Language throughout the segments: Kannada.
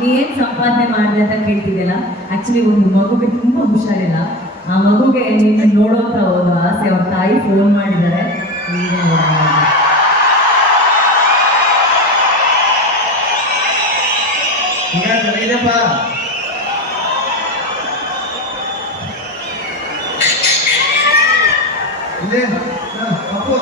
ನೀ ಏನ್ ಸಂಪಾದನೆ ಮಾಡಿದೆ ಅಂತ ಕೇಳ್ತಿದ್ಯಲ್ಲ, ಆಕ್ಚುಲಿ ಒಂದು ಮಗುಗೆ ತುಂಬಾ ಹುಷಾರಿಲ್ಲ. ಆ ಮಗುಗೆ ನಿನ್ನ ನೋಡೋಂತ ಒಂದು ಆಸೆ. ಅವ್ರ ತಾಯಿ ಫೋನ್ ಮಾಡಿದ್ದಾರೆ. ಈಗ ಚೆನ್ನಾಗಿದೆಪ್ಪ. ಇಲ್ಲೇ ಅಪ್ಪು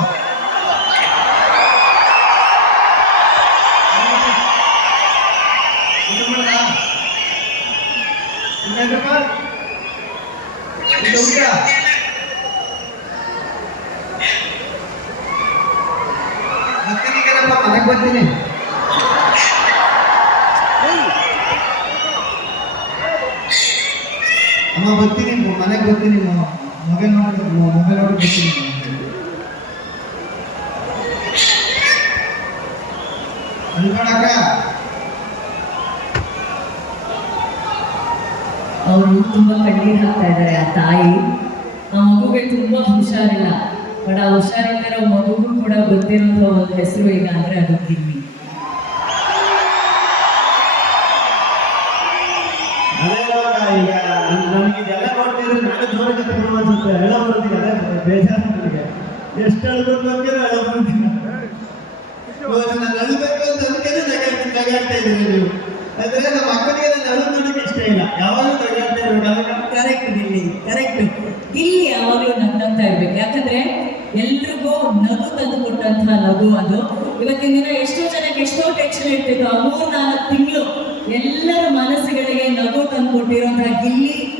ಮನೆಗೆ ಬರ್ತೀನಿ. ಅಮ್ಮ ಬರ್ತೀನಿ, ಮನೆಗೆ ಬರ್ತೀನಿ. ಮೊಬೈಲ್ ನೋಡಿ ಬರ್ತೀನಿ. ಅನ್ಕೊಳಕ್ಕ ಅವರು ತುಂಬಾ ಕಣ್ಣೀರು ಹಾಕ್ತಾ ಇದ್ದಾರೆ ಆ ತಾಯಿ. ಆ ಮಗುಗೆ ತುಂಬಾ ಹುಷಾರಿಲ್ಲ. ಬಟ್ ಆ ಹುಷಾರಿಲ್ಲರೋ ಮಗುಗೂ ಕೂಡ ಗೊತ್ತಿರುವಂತ ಒಂದು ಹೆಸರು ಈಗ ಅಂದ್ರೆ ಅದು ಗಿಲ್ಲಿ. ಈಗ ನನಗೆ ಇದೆಲ್ಲ ನೋಡ್ತಿದ್ರೆ ನಾನು ಜೋರಿಗೆ ತಗೊಂಡು ಅನ್ಸುತ್ತೆ. ಹೇಳೋ ಬರ್ತೀನಿ, ಅದೇ ಬೇಜಾರು ನನಗೆ. ಎಷ್ಟು ಹೇಳ್ಬೇಕು ಅಂತ ಹೇಳೋ ಬರ್ತೀನಿ. ನಾನು ಅಳ್ಬೇಕು ಅಂತ ಅದಕ್ಕೆ ನಗಾಡ್ತಾ ಇದ್ದೀನಿ ನೀವು. ಆದರೆ ನಮ್ಮ ಅಕ್ಕನಿಗೆ ನಾನು ಅಳು ನೋಡೋಕೆ ಇಷ್ಟ ಇಲ್ಲ. ಯಾವಾಗಲೂ ನಗಾಡ್ತಾ ಇರ್ಬೇಕು. Correct Gilli, correct. ಗಿಲ್ಲಿ ಯಾವಾಗಲೂ ನಗ್ನಗ್ತಾ ಇರ್ಬೇಕು. ಯಾಕಂದ್ರೆ ಎಲ್ರಿಗೂ ನಗು ತಂದು ಕೊಟ್ಟಂತಹ ನಗು ಅದು. ಇವತ್ತಿನ ದಿನ ಎಷ್ಟೋ ಜನಕ್ಕೆ ಎಷ್ಟೋ ಟೆನ್ಷನ್ ಇರ್ತಿತ್ತು. ಆ 3-4 ತಿಂಗಳು ಎಲ್ಲರ ಮನಸ್ಸುಗಳಿಗೆ ನಗು ತಂದು ಕೊಟ್ಟಿರುವಂತಹ ಗಿಲ್ಲಿ